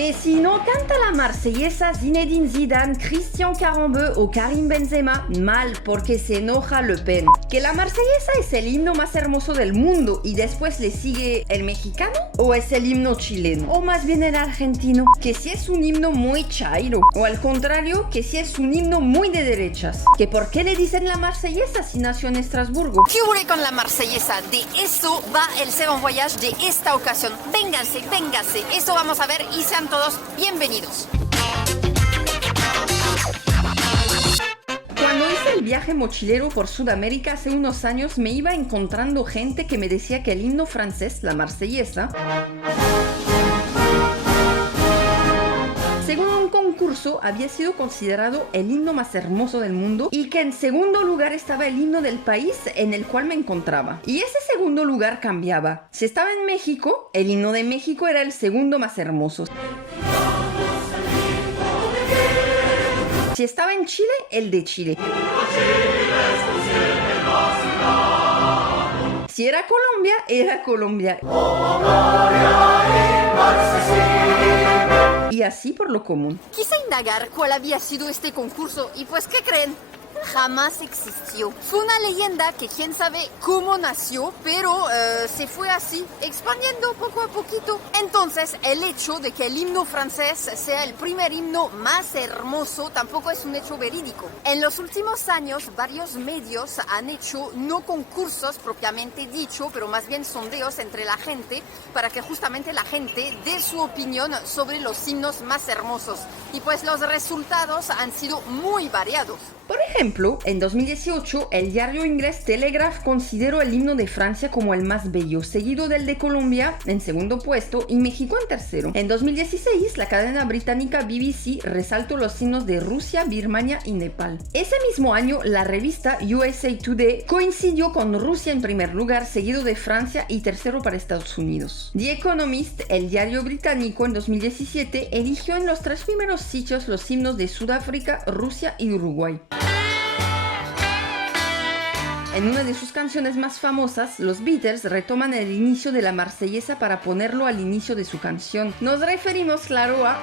Que si no canta la marsellesa Zinedine Zidane, Christian Carambeu o Karim Benzema, mal porque se enoja Le Pen. Que la marsellesa es el himno más hermoso del mundo y después le sigue el mexicano, o es el himno chileno, o más bien el argentino. Que si es un himno muy chairo, o al contrario, que si es un himno muy de derechas. Que por qué le dicen la marsellesa si nació en Estrasburgo. ¿Qué ocurre con la marsellesa? De eso va el Second Voyage de esta ocasión. Vénganse, vénganse, eso vamos a ver y sean todos bienvenidos. Cuando hice el viaje mochilero por Sudamérica hace unos años me iba encontrando gente que me decía que el himno francés, la marsellesa, según un concurso había sido considerado el himno más hermoso del mundo y que en segundo lugar estaba el himno del país en el cual me encontraba. Y ese segundo lugar cambiaba. Si estaba en México, el himno de México era el segundo más hermoso. Si estaba en Chile, el de Chile. Si era Colombia, era Colombia. Y así por lo común. Quise indagar cuál había sido este concurso y pues, ¿qué creen? Jamás existió. Fue una leyenda que quién sabe cómo nació, pero se fue así, expandiendo poco a poquito. Entonces, el hecho de que el himno francés sea el primer himno más hermoso tampoco es un hecho verídico. En los últimos años, varios medios han hecho no concursos propiamente dicho, pero más bien sondeos entre la gente para que justamente la gente dé su opinión sobre los himnos más hermosos. Y pues los resultados han sido muy variados. Por ejemplo, en 2018, el diario inglés Telegraph consideró el himno de Francia como el más bello, seguido del de Colombia en segundo puesto y México en tercero. En 2016, la cadena británica BBC resaltó los himnos de Rusia, Birmania y Nepal. Ese mismo año, la revista USA Today coincidió con Rusia en primer lugar, seguido de Francia y tercero para Estados Unidos. The Economist, el diario británico, en 2017 eligió en los 3 primeros sitios los himnos de Sudáfrica, Rusia y Uruguay. En una de sus canciones más famosas, los Beatles retoman el inicio de la marsellesa para ponerlo al inicio de su canción. Nos referimos, claro, a...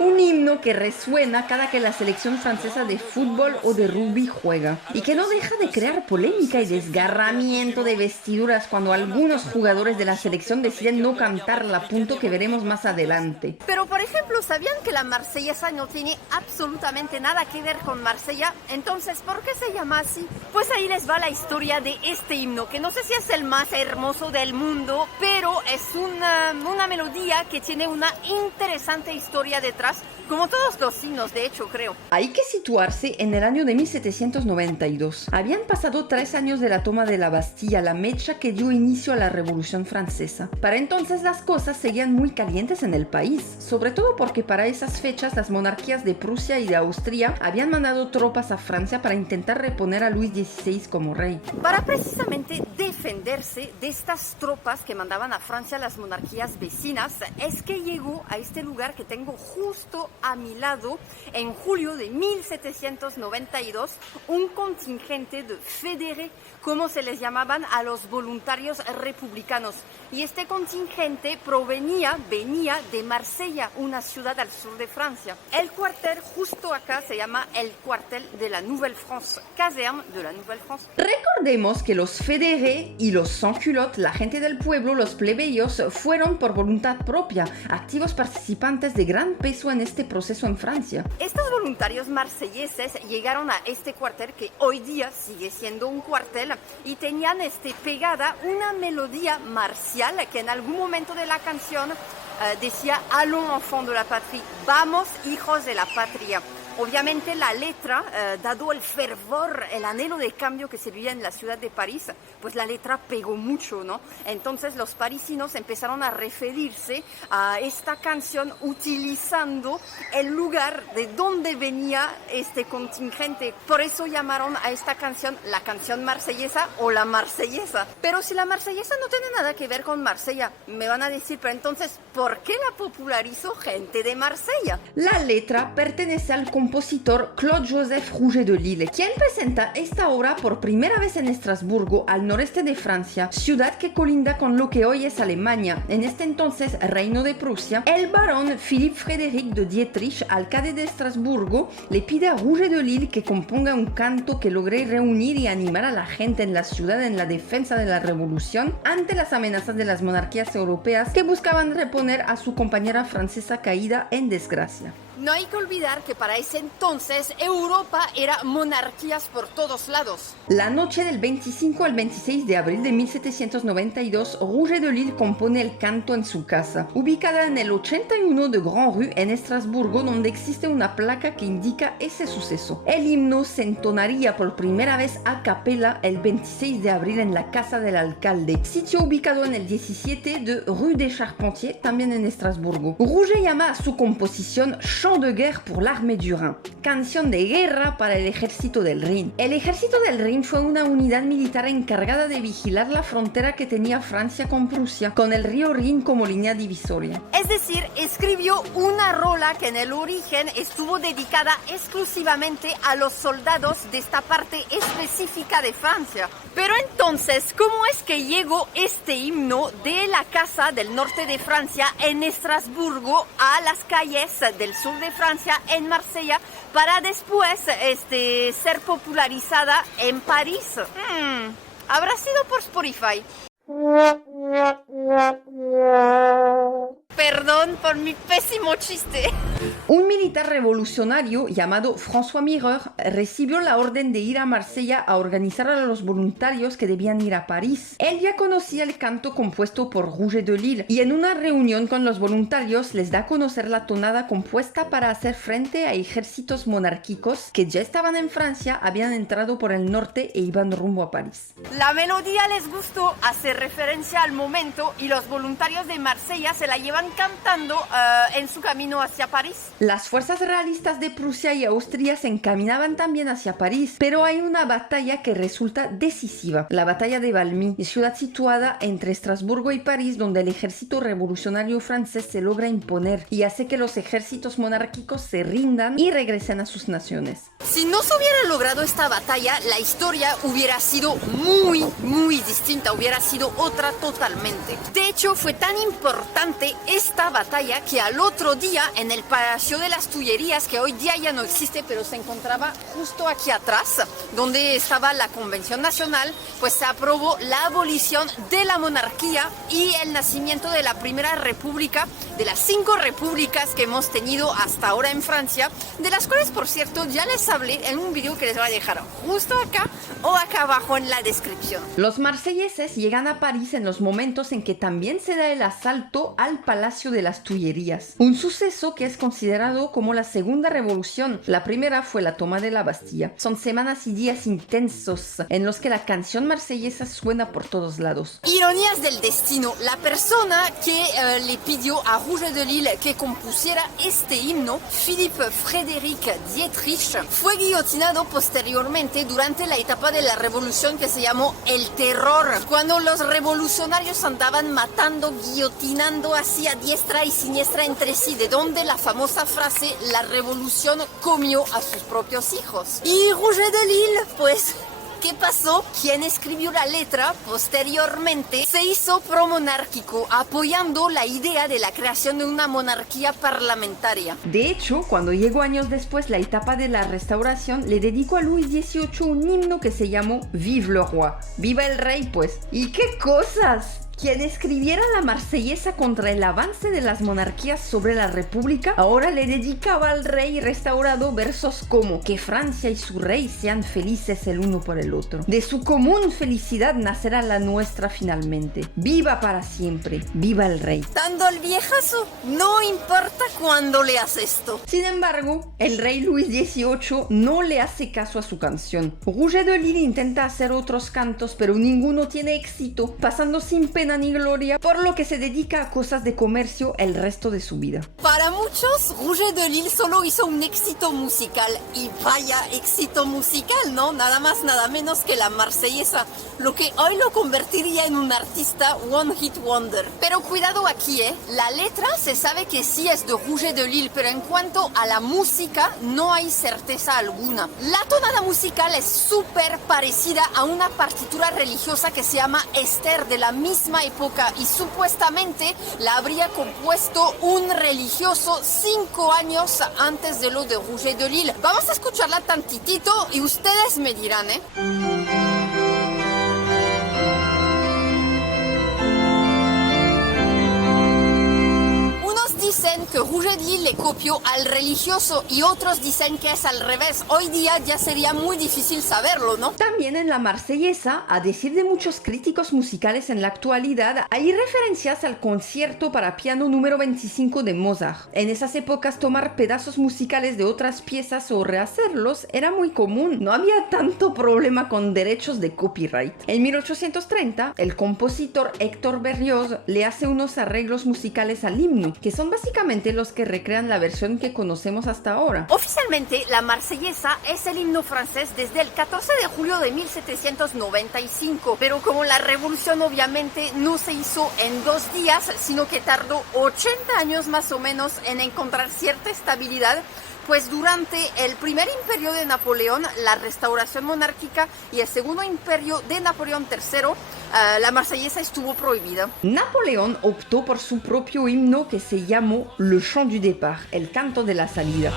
un himno que resuena cada que la selección francesa de fútbol o de rugby juega y que no deja de crear polémica y desgarramiento de vestiduras cuando algunos jugadores de la selección deciden no cantarla, punto que veremos más adelante. Pero por ejemplo, ¿sabían que la marsellesa no tiene absolutamente nada que ver con Marsella? Entonces, ¿por qué se llama así? Pues ahí les va la historia de este himno, que no sé si es el más hermoso del mundo, pero es una melodía que tiene una interesante historia detrás, como todos los himnos, de hecho, creo. Hay que situarse en el año de 1792. Habían pasado 3 años de la toma de la Bastilla, la mecha que dio inicio a la Revolución Francesa. Para entonces las cosas seguían muy calientes en el país, sobre todo porque para esas fechas las monarquías de Prusia y de Austria habían mandado tropas a Francia para intentar reponer a Luis XVI como rey. Para precisamente defenderse de estas tropas que mandaban a Francia las monarquías vecinas, es que llegó a este lugar que tengo justo a mi lado en julio de 1792 un contingente de fédérés, como se les llamaban a los voluntarios republicanos. Y este contingente venía de Marsella, una ciudad al sur de Francia. El cuartel justo acá se llama el cuartel de la Nouvelle France, caserne de la Nouvelle France. Recordemos que los fédérés y los sans-culottes, la gente del pueblo, los plebeyos, fueron por voluntad propia, activos participantes de gran peso en este proceso en Francia. Estos voluntarios marselleses llegaron a este cuartel, que hoy día sigue siendo un cuartel, y tenían pegada una melodía marcial que en algún momento de la canción decía «Allons, enfants de la patrie», «Vamos, hijos de la patria». Obviamente la letra, dado el fervor, el anhelo de cambio que se vivía en la ciudad de París, pues la letra pegó mucho, ¿no? Entonces los parisinos empezaron a referirse a esta canción utilizando el lugar de donde venía este contingente. Por eso llamaron a esta canción la canción marsellesa o la marsellesa. Pero si la marsellesa no tiene nada que ver con Marsella, me van a decir, pero entonces, ¿por qué la popularizó gente de Marsella? La letra pertenece al compositor Claude-Joseph Rouget de Lille, quien presenta esta obra por primera vez en Estrasburgo, al noreste de Francia, ciudad que colinda con lo que hoy es Alemania, en este entonces Reino de Prusia. El barón Philippe Frédéric de Dietrich, alcalde de Estrasburgo, le pide a Rouget de Lille que componga un canto que logre reunir y animar a la gente en la ciudad en la defensa de la revolución ante las amenazas de las monarquías europeas que buscaban reponer a su compañera francesa caída en desgracia. No hay que olvidar que para ese entonces Europa era monarquías por todos lados. La noche del 25 al 26 de abril de 1792, Rouget de Lille compone el canto en su casa, ubicada en el 81 de Grand Rue en Estrasburgo, donde existe una placa que indica ese suceso. El himno se entonaría por primera vez a capela el 26 de abril en la casa del alcalde, sitio ubicado en el 17 de Rue des Charpentiers, también en Estrasburgo. Rouget llama a su composición Chant de guerre pour l'armée du Rhin, canción de guerra para el ejército del Rin. El ejército del Rin fue una unidad militar encargada de vigilar la frontera que tenía Francia con Prusia, con el río Rin como línea divisoria. Es decir, escribió una rola que en el origen estuvo dedicada exclusivamente a los soldados de esta parte específica de Francia. Pero entonces, ¿cómo es que llegó este himno de la casa del norte de Francia en Estrasburgo a las calles del sur de Francia en Marsella para después ser popularizada en París? ¿Habrá sido por Spotify? Perdón por mi pésimo chiste. Un militar revolucionario llamado François Mireur recibió la orden de ir a Marsella a organizar a los voluntarios que debían ir a París. Él ya conocía el canto compuesto por Rouget de Lille y en una reunión con los voluntarios les da a conocer la tonada compuesta para hacer frente a ejércitos monárquicos que ya estaban en Francia, habían entrado por el norte e iban rumbo a París. La melodía les gustó, hace referencia al momento y los voluntarios de Marsella se la llevan cantando en su camino hacia París. Las fuerzas realistas de Prusia y Austria se encaminaban también hacia París, pero hay una batalla que resulta decisiva, la batalla de Valmy, ciudad situada entre Estrasburgo y París, donde el ejército revolucionario francés se logra imponer y hace que los ejércitos monárquicos se rindan y regresen a sus naciones. Si no se hubiera logrado esta batalla, la historia hubiera sido muy distinta, hubiera sido otra totalmente. De hecho, fue tan importante esta batalla que al otro día en el Palacio de las Tullerías, que hoy día ya no existe, pero se encontraba justo aquí atrás, donde estaba la Convención Nacional, pues se aprobó la abolición de la monarquía y el nacimiento de la Primera República, de las 5 repúblicas que hemos tenido hasta ahora en Francia, de las cuales, por cierto, ya les hablé en un video que les voy a dejar justo acá o acá abajo en la descripción. Los marselleses llegan a París en los momentos en que también se da el asalto al Palacio de las Tullerías, un suceso que es considerado como la segunda revolución. La primera fue la toma de la Bastilla. Son semanas y días intensos en los que la canción marsellesa suena por todos lados. Ironías del destino, la persona que le pidió a Rouget de Lille que compusiera este himno, Philippe Frédéric Dietrich, fue guillotinado posteriormente durante la etapa de la revolución que se llamó el terror, cuando los revolucionarios andaban matando, guillotinando así a diestra y siniestra entre sí, de donde la famosa frase "la revolución comió a sus propios hijos". Y Rouget de Lille, pues, ¿qué pasó? Quien escribió la letra posteriormente se hizo promonárquico, apoyando la idea de la creación de una monarquía parlamentaria. De hecho, cuando llegó años después la etapa de la restauración, le dedicó a Luis XVIII un himno que se llamó Vive le Roi, ¡viva el rey pues! ¿Y qué cosas? Quien escribiera la marsellesa contra el avance de las monarquías sobre la república, ahora le dedicaba al rey restaurado versos como que Francia y su rey sean felices el uno por el otro. De su común felicidad nacerá la nuestra finalmente. ¡Viva para siempre! ¡Viva el rey! Dando al viejazo, no importa cuándo leas esto. Sin embargo, el rey Luis XVIII no le hace caso a su canción. Rouget de Lille intenta hacer otros cantos, pero ninguno tiene éxito, pasando sin pena pena ni gloria, por lo que se dedica a cosas de comercio el resto de su vida. Para muchos, Rouget de Lille solo hizo un éxito musical, y vaya éxito musical, ¿no? Nada más, nada menos que la Marsellesa, lo que hoy lo convertiría en un artista One Hit Wonder. Pero cuidado aquí, la letra se sabe que sí es de Rouget de Lille, pero en cuanto a la música no hay certeza alguna. La tonada musical es súper parecida a una partitura religiosa que se llama Esther, de la misma época, y supuestamente la habría compuesto un religioso 5 años antes de lo de Rouget de Lille. Vamos a escucharla tantitito y ustedes me dirán, Dicen que Rouget de Lille le copió al religioso y otros dicen que es al revés. Hoy día ya sería muy difícil saberlo, ¿no? También en la Marsellesa, a decir de muchos críticos musicales en la actualidad, hay referencias al concierto para piano número 25 de Mozart. En esas épocas tomar pedazos musicales de otras piezas o rehacerlos era muy común. No había tanto problema con derechos de copyright. En 1830, el compositor Héctor Berlioz le hace unos arreglos musicales al himno, que son básicamente los que recrean la versión que conocemos hasta ahora. Oficialmente, la Marsellesa es el himno francés desde el 14 de julio de 1795, pero como la revolución obviamente no se hizo en 2 días, sino que tardó 80 años más o menos en encontrar cierta estabilidad, pues durante el primer imperio de Napoleón, la restauración monárquica, y el segundo imperio de Napoleón III, la Marsellesa estuvo prohibida. Napoleón optó por su propio himno que se llamó Le Chant du Départ, el canto de la salida.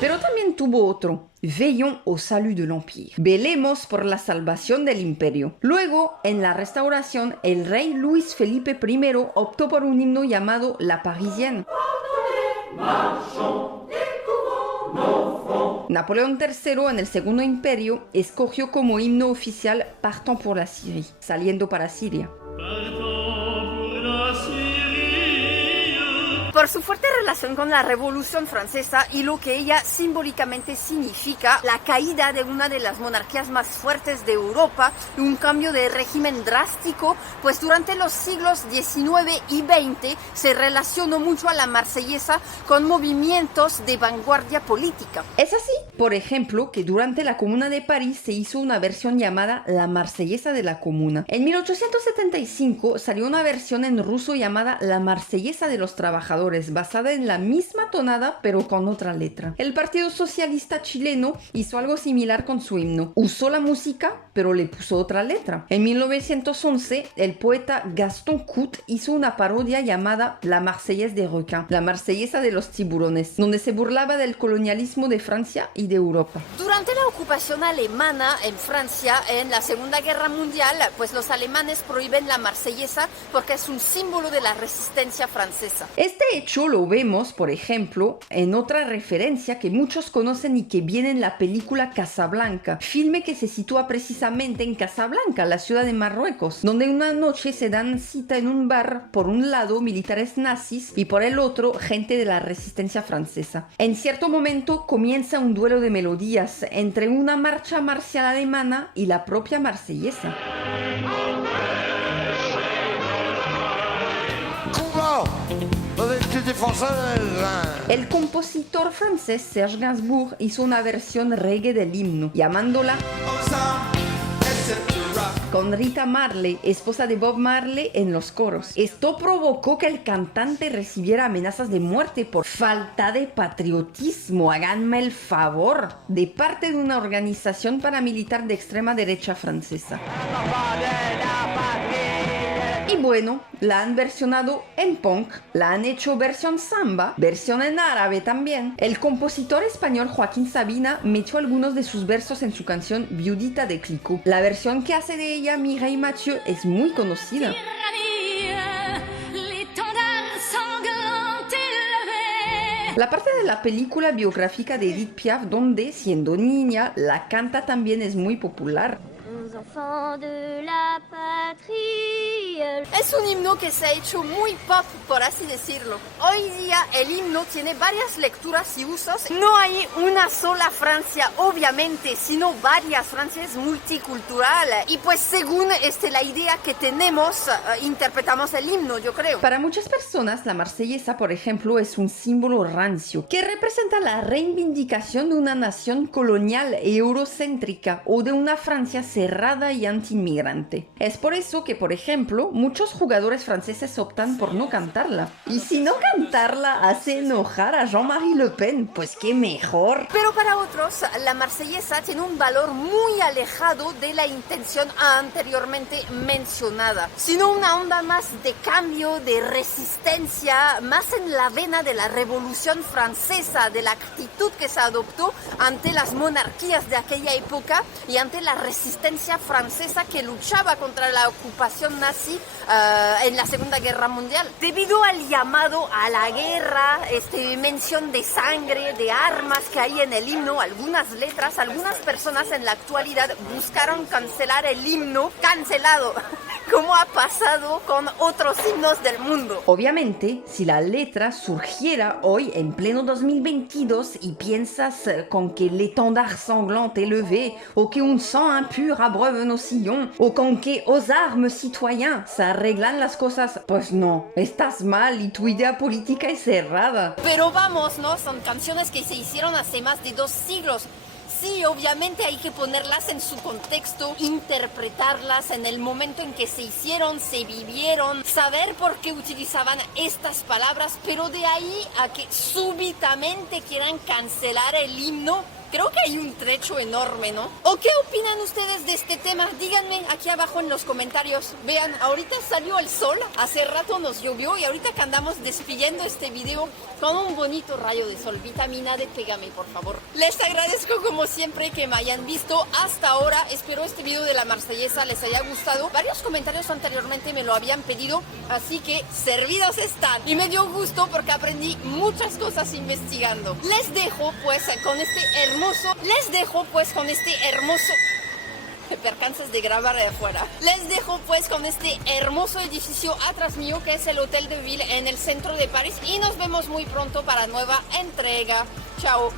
Pero también tuvo otro, Veillons au salut de l'Empire. Velemos por la salvación del imperio. Luego, en la restauración, el rey Luis Felipe I optó por un himno llamado La Parisienne. Napoleón III, en el Segundo Imperio, escogió como himno oficial Partons pour la Syrie, saliendo para Siria. Por su fuerte relación con la Revolución Francesa y lo que ella simbólicamente significa, la caída de una de las monarquías más fuertes de Europa y un cambio de régimen drástico, pues durante los siglos XIX y XX se relacionó mucho a la Marsellesa con movimientos de vanguardia política. Es así, por ejemplo, que durante la Comuna de París se hizo una versión llamada La Marsellesa de la Comuna. En 1875 salió una versión en ruso llamada La Marsellesa de los Trabajadores, basada en la misma tonada pero con otra letra. El Partido Socialista chileno hizo algo similar con su himno. Usó la música pero le puso otra letra. En 1911, el poeta Gaston Cout hizo una parodia llamada La Marseillaise des Requins, la Marsellesa de los tiburones, donde se burlaba del colonialismo de Francia y de Europa. Durante la ocupación alemana en Francia, en la Segunda Guerra Mundial, pues los alemanes prohíben la Marsellesa porque es un símbolo de la resistencia francesa. Este hecho lo vemos, por ejemplo, en otra referencia que muchos conocen y que viene en la película Casablanca, filme que se sitúa precisamente en Casablanca, la ciudad de Marruecos, donde una noche se dan cita en un bar, por un lado militares nazis y por el otro gente de la resistencia francesa. En cierto momento comienza un duelo de melodías entre una marcha marcial alemana y la propia marsellesa. El compositor francés Serge Gainsbourg hizo una versión reggae del himno, llamándola con Rita Marley, esposa de Bob Marley, en los coros. Esto provocó que el cantante recibiera amenazas de muerte por falta de patriotismo, háganme el favor, de parte de una organización paramilitar de extrema derecha francesa. Y bueno, la han versionado en punk, la han hecho versión samba, versión en árabe también. El compositor español Joaquín Sabina metió algunos de sus versos en su canción Viudita de Clicquot. La versión que hace de ella Mireille Mathieu es muy conocida. La parte de la película biográfica de Edith Piaf, donde, siendo niña, la canta también es muy popular. aux enfants de la patrie. Es un himno que se ha hecho muy pop, por así decirlo. Hoy día el himno tiene varias lecturas y usos. No hay una sola Francia, obviamente, sino varias Francias multicultural. Y pues según la idea que tenemos, interpretamos el himno, yo creo. Para muchas personas, la marsellesa, por ejemplo, es un símbolo rancio que representa la reivindicación de una nación colonial e eurocéntrica o de una Francia cerrada y anti-inmigrante. Es por eso que, por ejemplo, muchos jugadores franceses optan por no cantarla. Y si no cantarla hace enojar a Jean-Marie Le Pen, pues qué mejor. Pero para otros, la marsellesa tiene un valor muy alejado de la intención anteriormente mencionada, sino una onda más de cambio, de resistencia, más en la vena de la Revolución Francesa, de la actitud que se adoptó ante las monarquías de aquella época y ante la resistencia francesa que luchaba contra la ocupación nazi en la Segunda Guerra Mundial. Debido al llamado a la guerra, mención de sangre, de armas que hay en el himno, algunas letras, algunas personas en la actualidad buscaron cancelar el himno, cancelado, como ha pasado con otros himnos del mundo. Obviamente, si la letra surgiera hoy en pleno 2022 y piensas con que l'étendard sanglant est levé, o que un sang impur abreuve nos sillons, o con que aux armes citoyens se arreglan las cosas, pues no, estás mal y tu idea política es cerrada. Pero vamos, ¿no? Son canciones que se hicieron hace más de 2 siglos. Sí, obviamente hay que ponerlas en su contexto, interpretarlas en el momento en que se hicieron, se vivieron, saber por qué utilizaban estas palabras, pero de ahí a que súbitamente quieran cancelar el himno, creo que hay un trecho enorme, ¿no? ¿O qué opinan ustedes de este tema? Díganme aquí abajo en los comentarios. Vean, ahorita salió el sol, hace rato nos llovió y ahorita que andamos despidiendo este video con un bonito rayo de sol. Vitamina D, pégame, por favor. Les agradezco como siempre que me hayan visto hasta ahora. Espero este video de la marsellesa les haya gustado. Varios comentarios anteriormente me lo habían pedido, así que servidos están. Y me dio gusto porque aprendí muchas cosas investigando. Les dejo pues con este hermoso percances de grabar de afuera. Les dejo pues con este hermoso edificio atrás mío que es el Hotel de Ville en el centro de París y nos vemos muy pronto para nueva entrega. Chao.